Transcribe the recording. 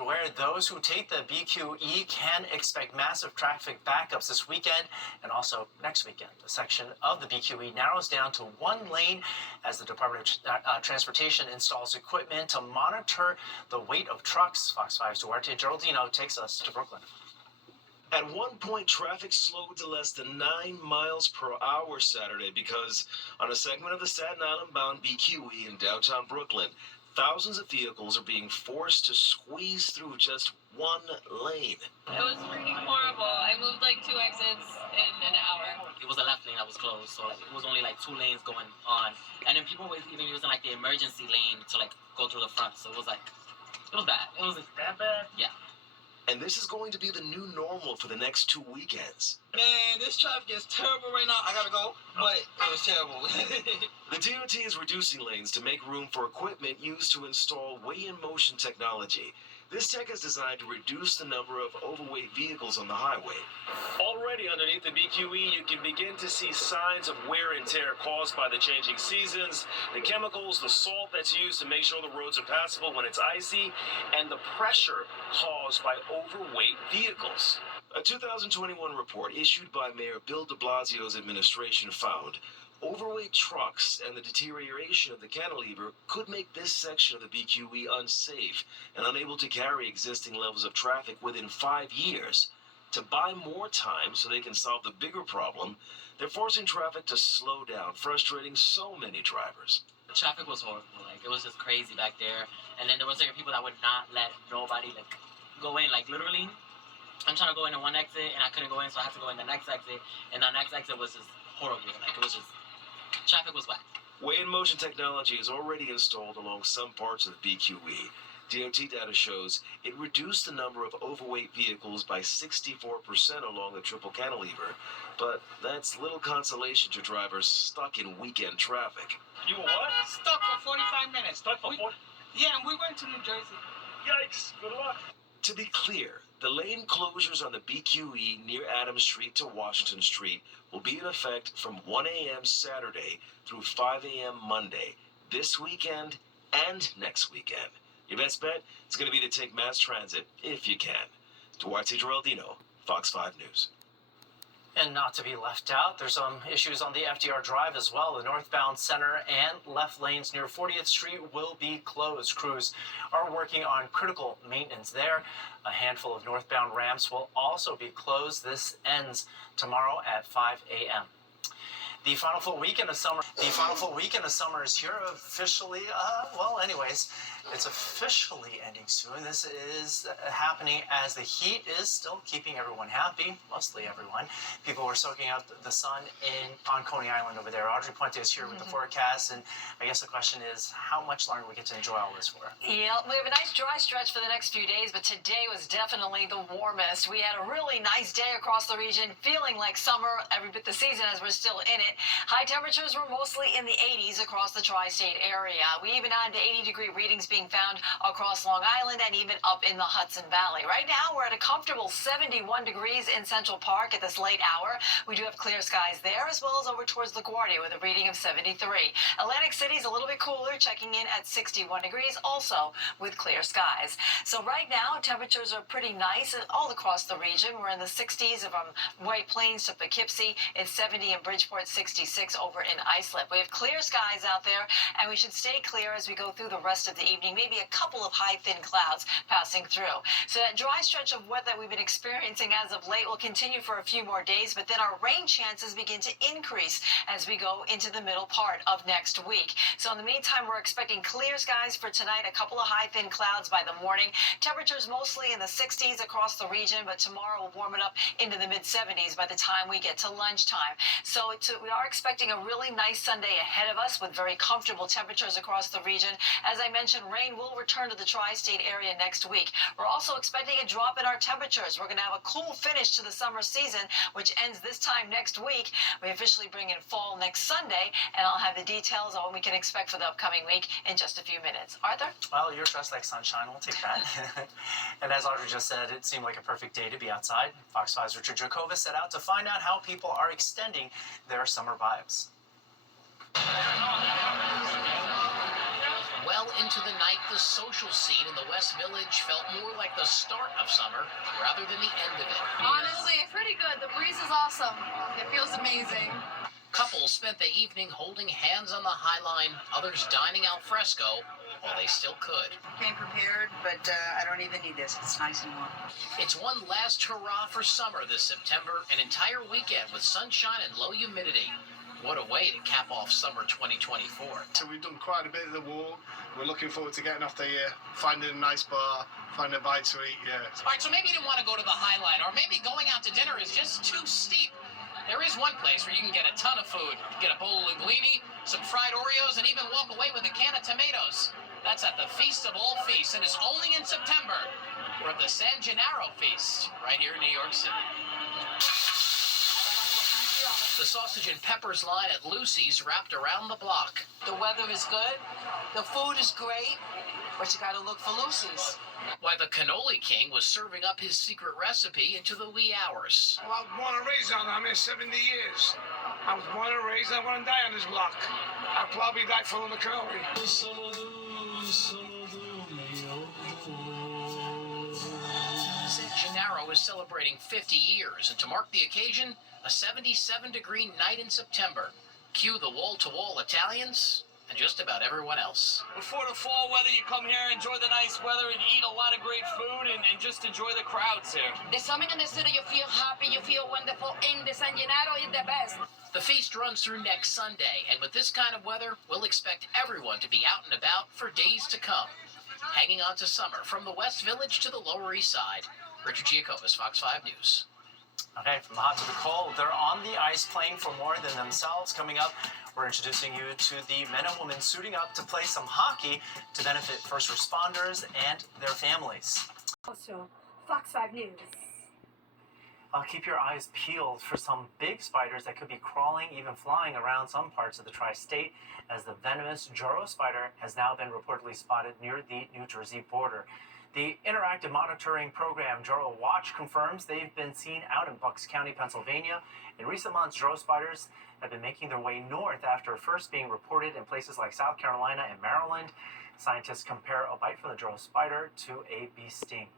Where those who take the BQE can expect massive traffic backups this weekend and also next weekend. A section of the BQE narrows down to one lane as the Department of Transportation installs equipment to monitor the weight of trucks. Fox 5's Duarte Geraldino takes us to Brooklyn. At one point, traffic slowed to less than 9 miles per hour Saturday because on a segment of the Staten Island-bound BQE in downtown Brooklyn, thousands of vehicles are being forced to squeeze through just one lane. It was freaking horrible. I moved like 2 exits in an hour. It was the left lane that was closed, so it was only like 2 lanes going on. And then people were even using like the emergency lane to like go through the front. So it was bad. It was that bad? Yeah. And this is going to be the new normal for the next 2 weekends. Man, this traffic is terrible right now. I gotta go, but it was terrible. The DOT is reducing lanes to make room for equipment used to install weigh-in-motion technology. This tech is designed to reduce the number of overweight vehicles on the highway. Already underneath the BQE, you can begin to see signs of wear and tear caused by the changing seasons, the chemicals, the salt that's used to make sure the roads are passable when it's icy, and the pressure caused by overweight vehicles. A 2021 report issued by Mayor Bill de Blasio's administration found overweight trucks and the deterioration of the cantilever could make this section of the BQE unsafe and unable to carry existing levels of traffic within 5 years. To buy more time so they can solve the bigger problem, they're forcing traffic to slow down, frustrating so many drivers. The traffic was horrible. Like, it was just crazy back there. And then there was like people that would not let nobody like go in. Like, literally, I'm trying to go into one exit and I couldn't go in, so I had to go in the next exit. And the next exit was just horrible. Like, it was just, traffic was whack. Weigh-in-motion technology is already installed along some parts of the BQE. DOT data shows it reduced the number of overweight vehicles by 64% along the triple cantilever, but that's little consolation to drivers stuck in weekend traffic. You were what? Stuck for 45 minutes. Stuck for 40? Yeah, and we went to New Jersey. Yikes, good luck. To be clear, the lane closures on the BQE near Adams Street to Washington Street will be in effect from 1 a.m. Saturday through 5 a.m. Monday, this weekend and next weekend. Your best bet is going to be to take mass transit if you can. Duarte Geraldino, Fox 5 News. And not to be left out, there's some issues on the FDR Drive as well. The northbound center and left lanes near 40th Street will be closed. Crews are working on critical maintenance there. A handful of northbound ramps will also be closed. This ends tomorrow at 5 a.m. The final full weekend of summer is here officially. It's officially ending soon. This is happening as the heat is still keeping everyone happy, mostly everyone. People were soaking up the sun on Coney Island over there. Audrey Puente is here with the forecast, and I guess the question is, how much longer we get to enjoy all this for? Yeah, we have a nice dry stretch for the next few days, but today was definitely the warmest. We had a really nice day across the region, feeling like summer every bit the season as we're still in it. High temperatures were mostly in the 80s across the tri-state area. We even had the 80-degree readings being found across Long Island and even up in the Hudson Valley. Right now, we're at a comfortable 71 degrees in Central Park at this late hour. We do have clear skies there, as well as over towards LaGuardia with a reading of 73. Atlantic City is a little bit cooler, checking in at 61 degrees, also with clear skies. So right now, temperatures are pretty nice all across the region. We're in the 60s from White Plains to Poughkeepsie. It's 70 in Bridgeport, 66 over in Islip. We have clear skies out there, and we should stay clear as we go through the rest of the evening. Maybe a couple of high, thin clouds passing through. So that dry stretch of weather that we've been experiencing as of late will continue for a few more days, but then our rain chances begin to increase as we go into the middle part of next week. So in the meantime, we're expecting clear skies for tonight, a couple of high, thin clouds by the morning. Temperatures mostly in the 60s across the region, but tomorrow will warm it up into the mid-70s by the time we get to lunchtime. So we are expecting a really nice Sunday ahead of us with very comfortable temperatures across the region. As I mentioned, rain will return to the tri-state area next week. We're also expecting a drop in our temperatures. We're going to have a cool finish to the summer season, which ends this time next week. We officially bring in fall next Sunday, and I'll have the details on what we can expect for the upcoming week in just a few minutes. Arthur? Well, you're dressed like sunshine. We'll take that. And as Audrey just said, it seemed like a perfect day to be outside. Fox 5's Richard Jacova set out to find out how people are extending their summer vibes. Well into the night, the social scene in the West Village felt more like the start of summer rather than the end of it. Honestly, it's pretty good. The breeze is awesome. It feels amazing. Couples spent the evening holding hands on the High Line, others dining al fresco while they still could. Came prepared, but I don't even need this. It's nice and warm. It's one last hurrah for summer this September, an entire weekend with sunshine and low humidity. What a way to cap off summer 2024. So we've done quite a bit of the walk. We're looking forward to getting off there, finding a nice bar, finding a bite to eat, All right, so maybe you didn't want to go to the High Line, or maybe going out to dinner is just too steep. There is one place where you can get a ton of food. Get a bowl of linguine, some fried Oreos, and even walk away with a can of tomatoes. That's at the Feast of All Feasts, and it's only in September. We're at the San Gennaro Feast, right here in New York City. The sausage and peppers line at Lucy's wrapped around the block. The weather is good. The food is great. But you got to look for Lucy's. Why the Cannoli King was serving up his secret recipe into the wee hours. Well, I was born and raised on it. I'm here 70 years. I was born and raised. I want to die on this block. I'll probably die full of the cannoli. San Gennaro is celebrating 50 years, and to mark the occasion, a 77-degree night in September. Cue the wall-to-wall Italians and just about everyone else. Before the fall weather, you come here, enjoy the nice weather, and eat a lot of great food, and just enjoy the crowds here. There's something in the city, you feel happy, you feel wonderful. In the San Gennaro is the best. The feast runs through next Sunday, and with this kind of weather, we'll expect everyone to be out and about for days to come. Hanging on to summer from the West Village to the Lower East Side, Richard Giacobas, Fox 5 News. Okay, from the hot to the cold, they're on the ice playing for more than themselves. Coming up, we're introducing you to the men and women suiting up to play some hockey to benefit first responders and their families. Also, Fox 5 News. Keep your eyes peeled for some big spiders that could be crawling, even flying around some parts of the tri-state, as the venomous Joro spider has now been reportedly spotted near the New Jersey border. The interactive monitoring program Joro Watch confirms they've been seen out in Bucks County, Pennsylvania. In recent months, Joro spiders have been making their way north after first being reported in places like South Carolina and Maryland. Scientists compare a bite from the Joro spider to a bee sting.